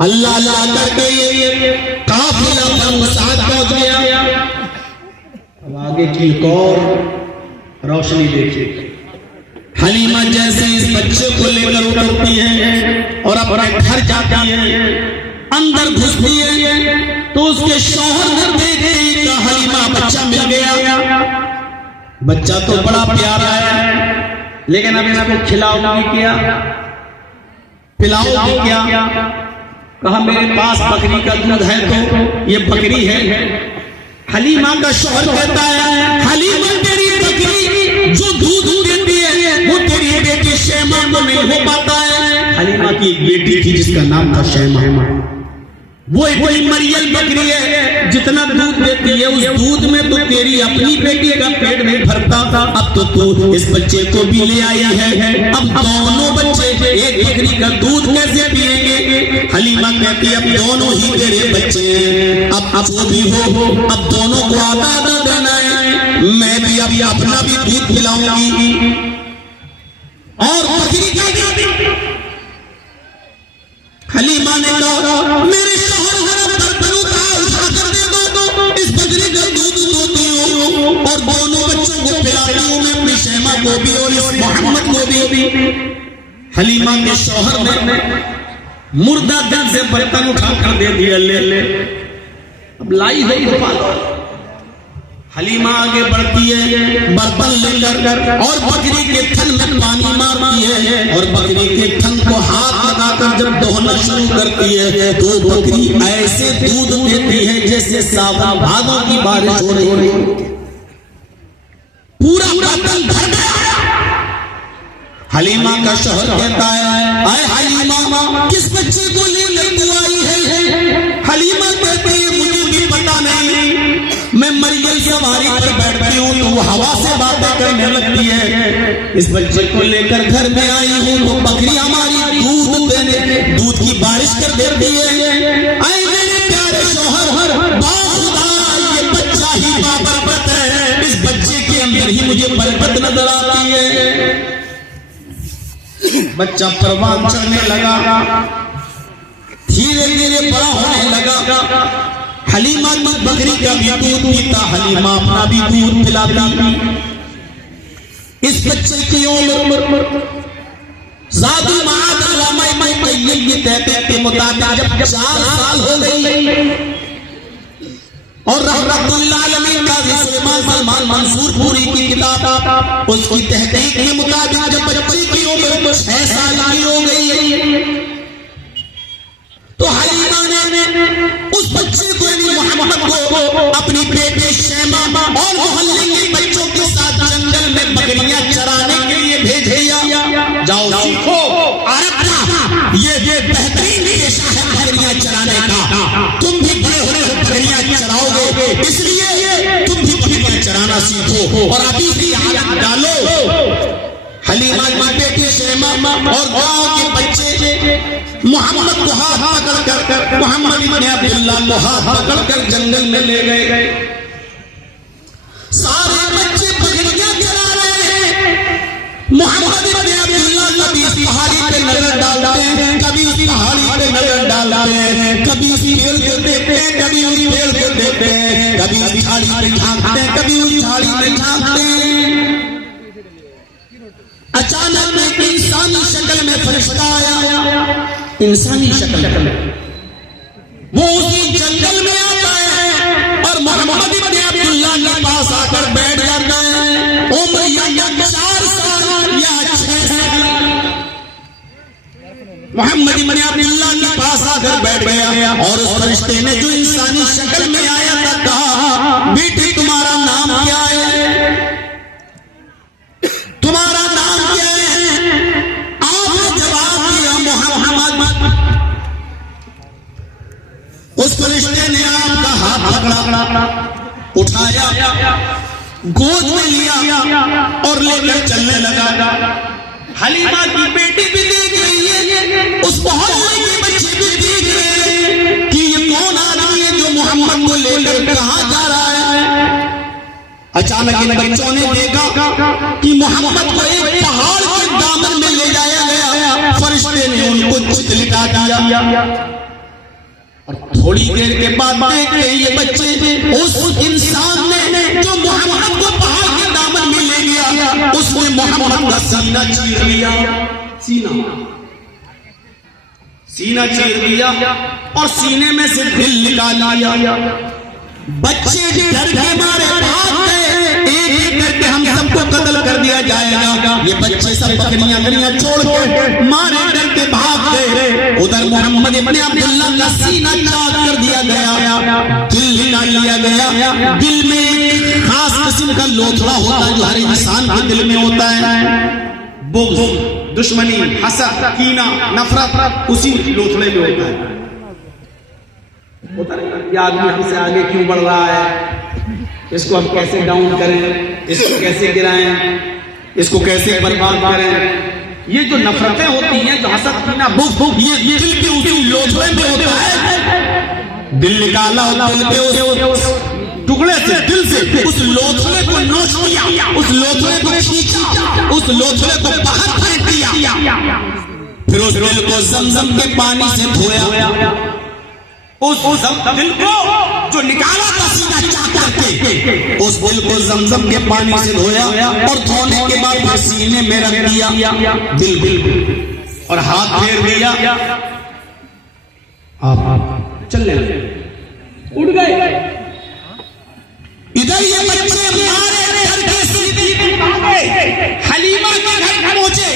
अल्लाह अल्लाह करके ये काफिला साथ पहुंच गया। अब आगे की एक और रोशनी देखिए। हलीमा जैसे इस बच्चे को लेकर उतरती है और अपने घर जाती है, अंदर घुसती है तो उसके शौहर देखते का हलीमा बच्चा मिल गया। बच्चा तो बड़ा प्यारा है, लेकिन अब इसको खिलाओगी क्या, पिलाओगी क्या? कहा मेरे पास बकरी का दूध है तो ये बकरी है। हलीमा का शौहर कहता है हलीमा तेरी बकरी जो दूध देती है वो तेरी बेटी शैमा को नहीं हो पाता है। हलीमा की एक बेटी थी जिसका नाम था शैमा। वो कोई मरियल बकरी है, जितना दूध देती है उस दूध में तो तेरी अपनी बेटी का पेट नहीं भरता था। अब तो तू इस बच्चे को भी ले आई है, अब दोनों बच्चे एक बकरी का दूध कैसे पिएंगे? हलीमा कहती अब दोनों ही तेरे बच्चे हैं, अब जो भी हो अब दोनों को आधा देना है। मैं भी अब अपना भी दूध पिलाऊंगी और बकरी का हलीमा ने कहा मेरे इस बकरी का दूध दोती हूँ और दोनों बच्चों को पिलाती हूँ, मैं अपनी शैमा को भी और इस मोहम्मद को भी। हलीमा के शौहर ने मुर्दा दिल से बर्तन उठा कर दे दिया, ले अब लाई हो। हलीमा आगे बढ़ती है बर्तन लेकर और बकरी के थन में पानी मारती है और बकरी के थन को हाथ लगाकर जब दोहना शुरू करती है तो बकरी ऐसे दूध देती है जैसे सावन भादों की बारिश हो रही है। पूरा बर्तन भर गया। हलीमा का शौहर कहता है आए हलीमा किस बच्चे को लेकर तू आई है? हलीमा कहती है मुझे भी पता नहीं, मैं मरियल सवारी पर बैठती हूँ तो हवा से बातें करने लगती है। इस बच्चे को लेकर घर में आई हूँ तो बकरी हमारी दूध की बारिश कर देती है। आए मेरे प्यारे शौहर बाखुदा ये बच्चा ही बाबरकत है, इस बच्चे के अंदर ही मुझे बरकत नजर आती है। बच्चा परवान चढ़ने लगा, धीरे धीरे बड़ा होने लगा। हलीमा की बकरी का भी दूध पीता, हलीमा अपना भी दूध पिलाती। इस बच्चे की उम्र ज़ादु के तहत के मुताबिक जब 4 साल हो गई और रहमतुल्लाह अलैहि काज़ी सुलेमान सलमान मंसूरपुरी की किताब उसकी तहकीक के मुताबिक जब बच्चे की उम्र 6 साल की हो गई तो हलीमा ने उस बच्चे को मोहम्मद को अपनी बेटी शैमा और मोहल्ले के बच्चों के साथ जंगल में बकरियां चराने के लिए भेज दिया। जाओ सीखो अरब का ये बेहतरीन पेशा है बकरियां चराने का, तुम भी बड़े होने हो बकरियां चराओगे, इसलिए तुम भी बकरियां चराना सीखो और अभी भी आदत डालो। हलीमा की बेटी शैमा और गांव के बच्चे मोहम्मद को हाथ पकड़कर मोहम्मद इब्न अब्दुल्लाह को हाथ पकड़कर जंगल में ले गए। सारे बच्चे बकरियां चरा रहे हैं। मोहम्मद इब्न अब्दुल्लाह कभी इस पहाड़ी पे नजर डालते हैं, कभी इस पहाड़ी पे नजर डालते हैं, कभी इस पेड़ को देखते हैं, कभी उस पेड़ को देखते हैं, कभी इस झाड़ी पे झांकते हैं, कभी उस झाड़ी पे झांकते हैं। अचानक एक इंसानी शक्ल में फरिश्ता आया, इंसानी शक्ल में वो उसी जंगल में आता है और मोहम्मद इब्न अब्दुल्लाह के पास आकर बैठ जाता है। उम्र या 4 साल या 6 साल। मोहम्मद इब्न अब्दुल्लाह के पास आकर बैठ गया और उस फरिश्ते ने जो इंसानी शक्ल में आया था कहा बेटी तुम्हारा नाम क्या है? तुम्हारा नाम क्या है? आपने जवाब दिया मोहम्मद। उस फरिश्ते ने आपका हाथ पकड़ा, उठाया, गोद में लिया और लेकर चलने लगा। हलीमा की बेटी भी देख रही है, उस मोहल्ले के बच्चे भी देख रहे हैं कि ये कौन आदमी है जो मोहम्मद को लेकर कहाँ जा रहा है। अचानक इन बच्चों ने देखा कि मोहम्मद को एक पहाड़ के दामन में ले जाया गया। फरिश्ते ने उनको चितलिटा दिया। और थोड़ी देर के बाद देखते ये बच्चे उस इंसान ने जो मोहम्मद को पहाड़ के दामन में ले गया, उसने मोहम्मद का सीना चीर लिया, सीना चीर दिया और सीने में से दिल निकाल लिया। बच्चे डर के मारे भाग गए, एक एक करके हम सबको कत्ल कर दिया जाएगा। ये बच्चे सब बकरियां छोड़ के मारे डर के भाग गए। उधर मोहम्मद इब्ने अब्दुल्ला का सीना चाक कर दिया गया, दिल निकाल लिया गया। दिल में एक खास किस्म का लोथड़ा होता है जो हर इंसान के दिल में होता है, बुग़्ज़, दुश्मनी, हसद, कीना, नफरत, उसी लोथड़े में होता है। ये आदमी हमसे आगे क्यों बढ़ रहा है, इसको हम कैसे डाउन करें, इसको कैसे गिराएं, इसको कैसे बर्बाद करें। ये जो नफरतें होती हैं, जो हसद, कीना, बुग़्ज़, ये दिल के उसी लोथड़े में होता है। दिल निकाला और दिल के उस टुकड़े से, दिल से उस लोथड़े को नोच लिया, उस लोथड़े को खींचा, उस लोथड़े को बाहर फेंक दिया, फिर उस दिल को ज़मज़म के पानी से धोया। उस दिल को जो निकाला था सीना चाक करके, उस दिल को ज़मज़म के पानी से धोया और धोने के बाद फिर सीने में रख दिया दिल और हाथ फेर दिया। आप चलने उड़ गए। इधर ये बच्चे मारे डर के सीधे हलीमा के घर पहुंचे।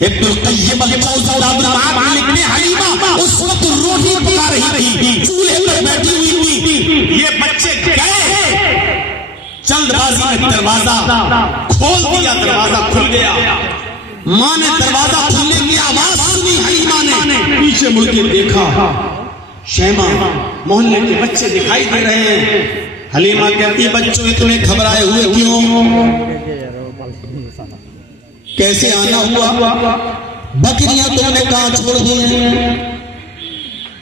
इब्नुल क़य्यिम अल-जौज़ी लिखने हलीमा उस वक्त रोटी पका रही थी, चूल्हे पर बैठी हुई थी। ये बच्चे गए, जल्दबाजी में दरवाजा खोल दिया, दरवाजा खुल गया। माँ ने दरवाजा खुलने की आवाज सुनी, हलीमा ने पीछे मुड़ के देखा, शैमा मोहल्ले के बच्चे दिखाई दे रहे हैं। हलीमा कहती, बच्चों इतने घबराए हुए क्यों, कैसे आना हुआ, बकरियां तुमने कहां छोड़ दी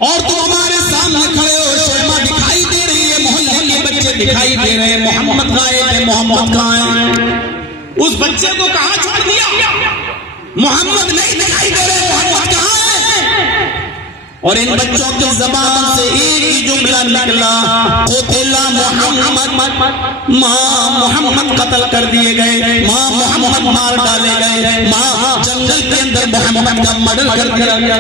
और तुम हमारे सामने खड़े हो। शैमा दिखाई दे रही है, मोहल्ले के बच्चे दिखाई दे रहे हैं, मोहम्मद गायब है, मोहम्मद कहां है। उस बच्चे को कहां छोड़ दिया, मोहम्मद नहीं दिखाई दे रहे, मोहम्मद कहां है। और इन बच्चों की ज़बान से एक ही जुमला निकला, क़ुतिला मोहम्मद, माँ मोहम्मद कत्ल कर दिए गए, माँ मोहम्मद मार डाले गए, माँ जंगल के अंदर मोहम्मद का मर्डर कर दिया गया।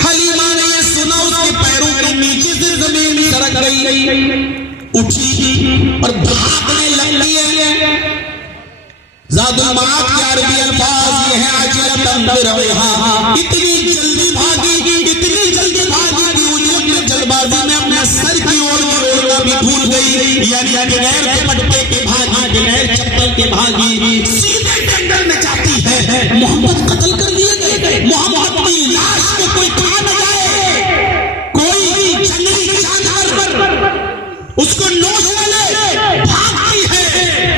हलीमा ने ये सुना, उसके पैरों के नीचे से जमीन सरक गई, उठी और भागने लगी है। ज़ादुल मआद के अरबी अल्फाज ये है, अजलतन बिरहा, इतनी जल्दी भागी कि उन्होंने जल्दबाजी में अपने सर की ओर ओढ़ना भी भूल गई, यानी बगैर दुपट्टे के भागी, बगैर चप्पल के भागी, सीधे जंगल में जाती है। मोहम्मद कत्ल कर दिए गए, मोहम्मद की लाश को कोई खा न जाए, कोई जंगली जानवर उसको नोच ले, भागती है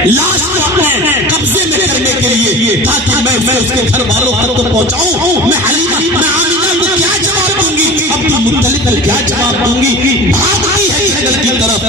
लाश को अपने कब्जे में करने के लिए, ताकि मैं उसके घर वालों तक तो पहुंचाऊं। मैं हलीमा, मैं आमिना को क्या जवाब दूंगी, अब्दुल मुत्तलिब को क्या जवाब दूंगी। भागती है जंगल की तरफ,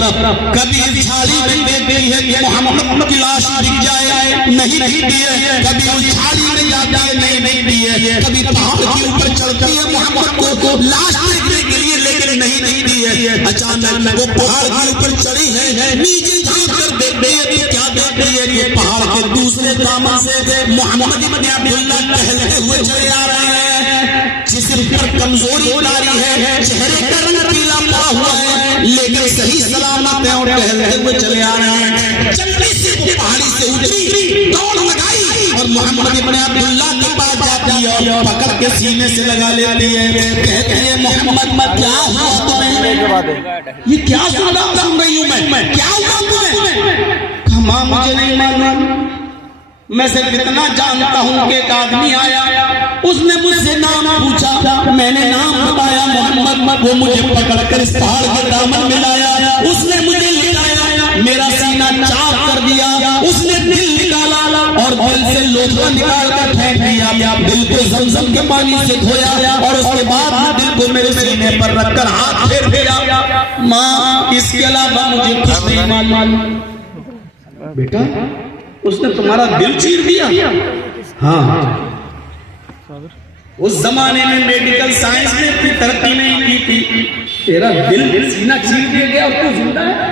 कभी झाड़ी में देखती है कि मोहम्मद की लाश दिख जाए, नहीं दिखती है, कभी उस झाड़ी में जाती है, नहीं दिखती है, कभी पहाड़ के ऊपर चढ़ती है मोहम्मद को लाश देखने के लिए, लेकिन नहीं दिखती है। अचानक वो पहाड़ के ऊपर चढ़ी है, नीचे झांक कर देखती है, क्या देखती है कि पहाड़ के दूसरे दामन से मोहम्मद इब्ने अब्दुल्ला टहलते हुए चले आ रहे हैं, जिसम पर कमजोरी उतारी है, चेहरे का रंग पीला पड़ा हुआ है, लेकिन सही सलामत है और टहलते हुए चले आ रहे हैं। जल्दी से वो पहाड़ी से उतरी, दौड़ लगाई और मोहम्मद इब्ने अब्दुल्ला के पास जाती है और पकड़ के सीने से लगा लेती है। कहती है, मोहम्मद क्या हुआ तुम्हें, ये क्या सुन रही हूं मैं, क्या हुआ तुम्हें। मां मुझे नहीं मालूम, मैं सिर्फ इतना जानता हूं कि एक आदमी आया, उसने मुझसे नाम पूछा, मैंने नाम बताया मोहम्मद, वो मुझे पकड़कर इस पहाड़ के दामन में लाया, उसने मुझे लिटाया, मेरा सीना चाक कर दिया, उसने दिल निकाला और दिल से लोथड़ा निकाल कर फेंक दिया, दिल को ज़मज़म के पानी से धोया और उसके बाद दिल को मेरे सीने पर रखकर हाथ फेर दिया। माँ, इसके अलावा मुझे कुछ नहीं मालूम। बेटा, उसने तुम्हारा दिल चीर दिया? हाँ, उस जमाने में मेडिकल साइंस ने इतनी तरक्की नहीं की थी। तेरा दिल सीना चीर दिया गया और तू जिंदा है,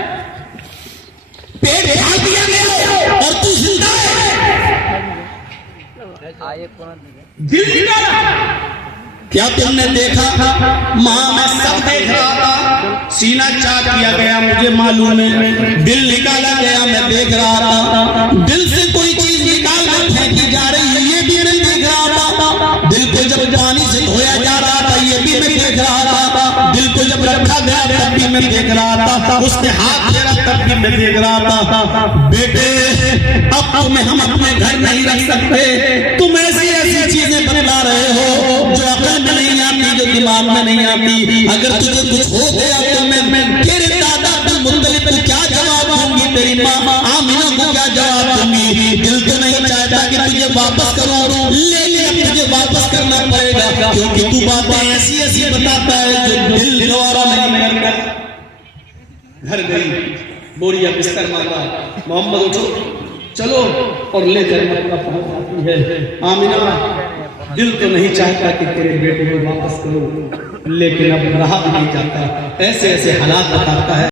पेट फाड़ दिया गया और तू जिंदा है, दिल निकाला। क्या तुमने देखा? मां मैं सब देख रहा था, सीना चाक किया गया मुझे मालूम है, दिल निकाला गया मैं देख रहा था, दिल से कोई चीज निकाल कर फेंकी जा रही है ये भी मैं देख रहा था, दिल को जब पानी से धोया जा रहा था ये भी मैं देख रहा था, दिल को जब रखा गया तब भी मैं देख रहा था, उसने हाथ फेरा तब भी मैं देख रहा था। बेटे अब तुम्हें हम अपने घर नहीं रख सकते, तुम ऐसी ऐसी चीजें बता रहे हो जो अकल में नहीं आती, जो दिमाग में नहीं आती। अगर तुझे कुछ हो गया तो मैं तेरे दादा अब्दुल मुत्तलिब को क्या जवाब दूंगी, तेरी माँ आमिना को क्या जवाब दूंगी? दिल तो नहीं चाहता कि तुझे वापस करूं, लेकिन तुझे वापस करना पड़ेगा क्योंकि तू बातें ऐसी ऐसी बताता है जो दिल द्वारा नहीं करता। घर गई, बोरिया बिस्तर मांगा, मोहम्मद उठो चलो और लेकर मक्का पहुंच जाती है। आमिना दिल तो नहीं चाहता कि तेरे बेटे को वापस करो, लेकिन अब रहा भी नहीं जाता, ऐसे ऐसे हालात बताता है।